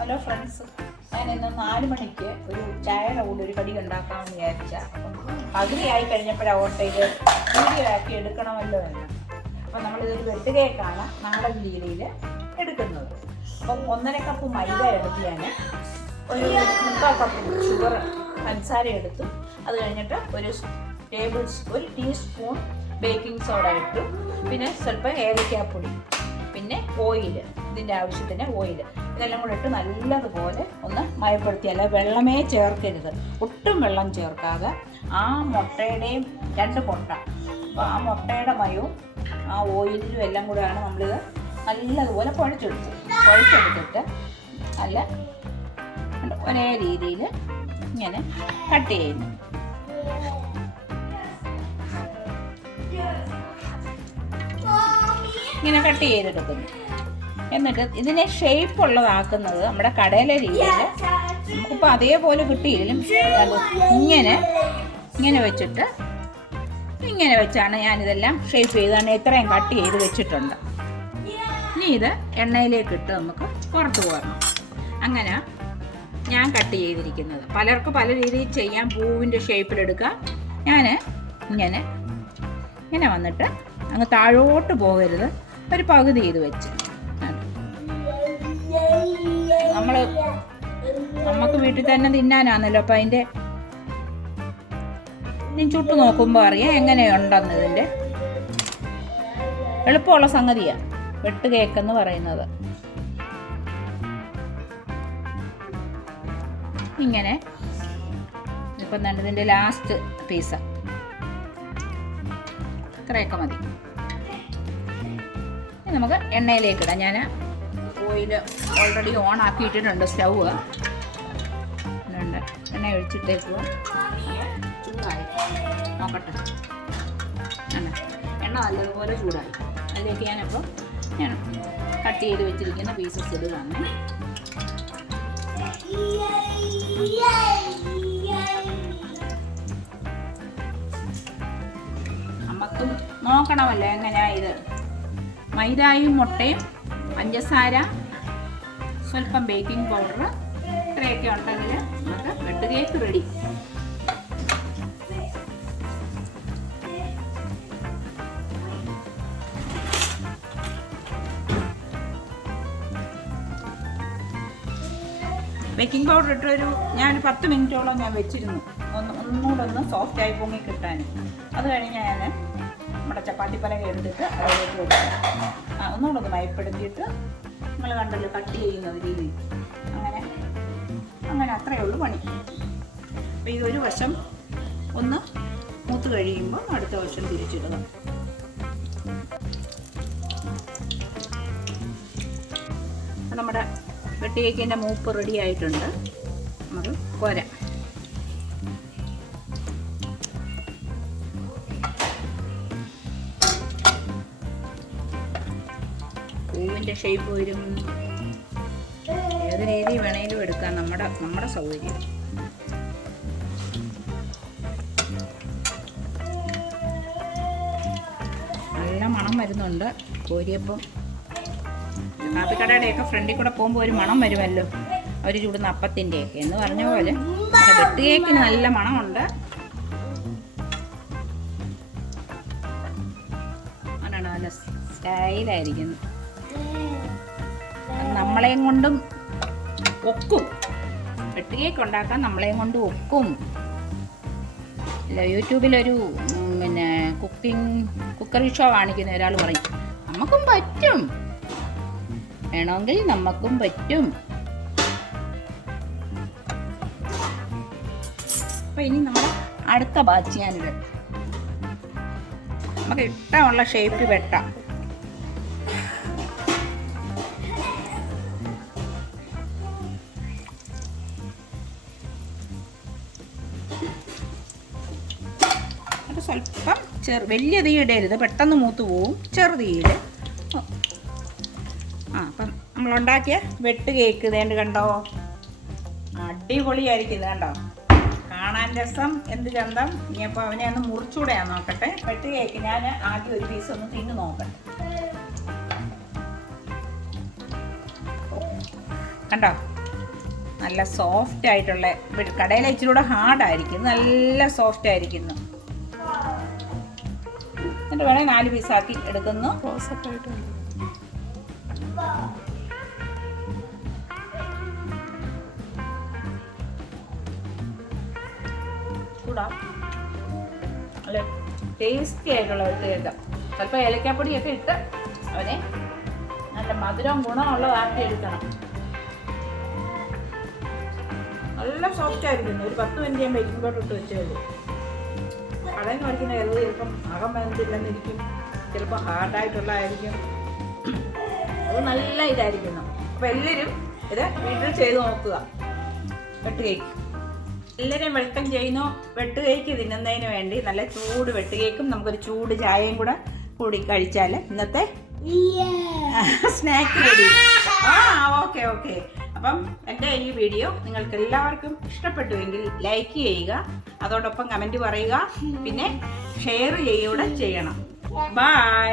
Hello friends, ഞാൻ ഇന്ന് 4 മണിക്ക് ഒരു ചായയുടെ കൂടെ ഒരു കടി ഉണ്ടാക്കാമെന്ന് വിചാരിച്ച പകുതിയായി കഴിഞ്ഞപ്പോഴോട്ടെ ഇത് വീഡിയോ ആക്കി എടുക്കണമല്ലോ എന്ന്. അപ്പം നമ്മളിതൊരു വെട്ട് കേക്കാണ് നാടൻ രീതിയിൽ എടുക്കുന്നത്. അപ്പം 1.5 കപ്പ് മൈദ എടുത്ത് ഞാൻ ഒരു 3/4 കപ്പ് ഷുഗർ പഞ്ചസാര എടുത്തു. അത് കഴിഞ്ഞിട്ട് ഒരു ടീസ്പൂൺ ബേക്കിംഗ് സോഡ ഇട്ടു. പിന്നെ സ്വല്പം ഏലക്കാപ്പൊടി, പിന്നെ ഓയിൽ, ഇതിൻ്റെ ആവശ്യത്തിന് ഓയിൽ, ഇതെല്ലാം കൂടെ ഇട്ട് നല്ലതുപോലെ ഒന്ന് മയപ്പെടുത്തിയാൽ വെള്ളമേ ചേർക്കരുത്, ഒട്ടും വെള്ളം ചേർക്കാതെ ആ മുട്ടയുടെയും 2 മുട്ട, അപ്പോൾ ആ മുട്ടയുടെ മയവും ആ ഓയിലും എല്ലാം കൂടെയാണ് നമ്മളിത് നല്ലതുപോലെ കുഴച്ചെടുത്തിട്ട് നല്ല ഒരേ രീതിയിൽ ഇങ്ങനെ കട്ട് ചെയ്യുന്നു. ഇങ്ങനെ കട്ട് ചെയ്തെടുക്കുന്നു. എന്നിട്ട് ഇതിനെ ഷേപ്പ് ഉള്ളതാക്കുന്നത് നമ്മുടെ കടയിലെ രീതിയിൽ നമുക്കിപ്പോൾ അതേപോലെ കിട്ടിയില്ലെങ്കിലും ഇങ്ങനെ വെച്ചിട്ട് ഇങ്ങനെ വെച്ചാണ് ഞാനിതെല്ലാം ഷേപ്പ് ചെയ്താണ് ഇത്രയും കട്ട് ചെയ്ത് വെച്ചിട്ടുണ്ട്. ഇനി ഇത് എണ്ണയിലേക്ക് ഇട്ട് നമുക്ക് പുറത്ത് പോകണം. അങ്ങനെ ഞാൻ കട്ട് ചെയ്തിരിക്കുന്നത്. പലർക്കും പല രീതിയിൽ ചെയ്യാം. പൂവിൻ്റെ ഷേപ്പിലെടുക്കാം. ഞാൻ ഇങ്ങനെ വന്നിട്ട് അങ്ങ് താഴോട്ട് പോകരുത്, ഒരു പകുതി ചെയ്ത് വെച്ച് നമുക്ക് വീട്ടിൽ തന്നെ തിന്നാനാണല്ലോ. അപ്പം അതിൻ്റെ ചുട്ട് നോക്കുമ്പോൾ അറിയാം എങ്ങനെയുണ്ടെന്ന്. ഇതിൻ്റെ എളുപ്പമുള്ള സംഗതിയാണ് വെട്ട് കേക്കെന്ന് പറയുന്നത്. ഇങ്ങനെ ഇപ്പം തന്നെ ഇതിൻ്റെ ലാസ്റ്റ് പീസ ഇത്രയൊക്കെ മതി. നമുക്ക് എണ്ണയിലേക്ക് ഇടാം. ഞാൻ ഓയിൽ ഓൾറെഡി ഓൺ ആക്കിയിട്ടിട്ടുണ്ട്. സ്റ്റൗവ് ഉണ്ട്. എണ്ണ ഒഴിച്ചിട്ടേക്കുക. ചൂടായി നോക്കട്ടെ. എണ്ണ നല്ലതുപോലെ ചൂടായി. അതിലേക്ക് ഞാനപ്പോൾ കട്ട് ചെയ്ത് വെച്ചിരിക്കുന്ന പീസസ് ഇടുകയാണ്. നമുക്കും നോക്കണമല്ലോ എങ്ങനെയാ ഇത്. മൈദയും മുട്ടയും പഞ്ചസാര, സ്വല്പം ബേക്കിംഗ് പൗഡർ, ഇത്രയൊക്കെ ഉണ്ടെങ്കിൽ നമുക്ക് വെട്ട് കേക്ക് റെഡി. ബേക്കിംഗ് പൗഡർ ഇട്ടൊരു ഞാൻ 10 മിനിറ്റോളം ഞാൻ വെച്ചിരുന്നു, ഒന്നുകൂടെ സോഫ്റ്റായി പൊങ്ങി കിട്ടാൻ. അത് കഴിഞ്ഞ് ഞാൻ നമ്മുടെ ചപ്പാത്തിപ്പലക എടുത്തിട്ട് അതിലേക്ക് കൊടുക്കാം. ഒന്നുകൂടെ മയപ്പെടുത്തിയിട്ട് നമ്മൾ കണ്ടല്ലോ കട്ട് ചെയ്യുന്നത് രീതി. അങ്ങനെ അത്രയേ ഉള്ളൂ പണി. അപ്പോൾ ഇതൊരു വശം ഒന്ന് മൂത്ത് കഴിയുമ്പോൾ അടുത്ത വശം തിരിച്ചിടുക. നമ്മുടെ വെട്ട് കേക്കിൻ്റെ മൂപ്പ് റെഡി ആയിട്ടുണ്ട്. നമുക്ക് കോരാം. പൂവിൻ്റെ ഷേപ്പ് വരും. ഏത് രീതി വേണേലും എടുക്കാം, നമ്മുടെ സൗകര്യം. നല്ല മണം വരുന്നുണ്ട്. കോരിയപ്പം കാപ്പിക്കടയുടെയൊക്കെ ഫ്രണ്ടിൽ കൂടെ പോകുമ്പോൾ ഒരു മണം വരുമല്ലോ, അവർ ചൂടുന്ന അപ്പത്തിൻ്റെയൊക്കെ എന്ന് പറഞ്ഞ പോലെ വെട്ട് കേക്കിന് നല്ല മണമുണ്ട്. അതാണ് നല്ല സ്റ്റൈലായിരിക്കുന്നു. നമ്മളെയും കൊണ്ടും ഒക്കും. വെട്ട് കേക്ക് ഉണ്ടാക്കാൻ നമ്മളെയും കൊണ്ട് ഒക്കും. യൂട്യൂബിലൊരു കുക്കറി ഷോ കാണിക്കുന്ന ഒരാൾ പറയും നമുക്കും പറ്റും, വേണമെങ്കിൽ നമുക്കും പറ്റും. അപ്പം ഇനി നമ്മൾ അടുത്ത ബാച്ച് ഞാനിത് നമുക്ക് ഇഷ്ടമുള്ള ഷേപ്പ് വെട്ടാം. സ്വല്പം വലിയ തീ ഇടരുത്, പെട്ടെന്ന് മൂത്ത് പോവും. ചെറുതീയിൽ. അപ്പം നമ്മളുണ്ടാക്കിയ വെട്ട് കേക്ക് ഇതേണ്ട കണ്ടോ, അടിപൊളിയായിരിക്കും. ഇത് കണ്ടോ, കാണാൻ രസം, എന്ത് ചന്തം. ഇനിയപ്പോൾ അവനെ ഒന്ന് മുറിച്ചൂടെയാ നോക്കട്ടെ. വെട്ട് കേക്ക് ഞാൻ ആദ്യം ഒരു പീസ് ഒന്ന് തിന്ന് നോക്കട്ടെ. കണ്ടോ നല്ല സോഫ്റ്റ് ആയിട്ടുള്ള, കടയിലെ ഇച്ചിരി കൂടെ ഹാർഡായിരിക്കും, നല്ല സോഫ്റ്റ് ആയിരിക്കുന്നു. എന്നിട്ട് വേണേൽ 4 പീസാക്കി എടുക്കുന്നു. ചൂടാ നല്ല ടേസ്റ്റി ആയിട്ടുള്ള ഒരു കേക്ക്. ചിലപ്പോൾ ഏലക്കാപ്പൊടിയൊക്കെ ഇട്ട് അവനെ നല്ല മധുരവും ഗുണമുള്ളതാക്കി എടുക്കണം. നല്ല സോഫ്റ്റ് ആയിരിക്കുന്നു. ഒരു 10 മിനിറ്റ് ഞാൻ ബേക്കിംഗ് പൗഡർ ഇട്ട് വെച്ചേ ഉള്ളൂ. കടയിൽ നിന്ന് വയ്ക്കുന്ന കരുതി ചിലപ്പം അകം വെന്തില്ലെന്നിരിക്കും, ചിലപ്പോൾ ഹാർഡായിട്ടുള്ളതായിരിക്കും. അത് നല്ല ഇതായിരിക്കുന്നു. അപ്പോൾ എല്ലാവരും ഇത് വീട്ടിൽ ചെയ്ത് നോക്കുക. വെട്ട് കേക്ക് എല്ലാവരെയും വെൽക്കം ചെയ്യുന്നു. വെട്ട് കേക്ക് തിന്നുന്നതിന് വേണ്ടി നല്ല ചൂട് വെട്ട് കേക്കും നമുക്കൊരു ചൂട് ചായയും കൂടി കഴിച്ചാൽ ഇന്നത്തെ സ്നാക്ക് റെഡി. ഓക്കെ. അപ്പം എൻ്റെ ഈ വീഡിയോ നിങ്ങൾക്ക് എല്ലാവർക്കും ഇഷ്ടപ്പെട്ടുവെങ്കിൽ ലൈക്ക് ചെയ്യുക, അതോടൊപ്പം കമൻറ്റ് പറയുക, പിന്നെ ഷെയർ ചെയ്യുക ചെയ്യണം. ബൈ.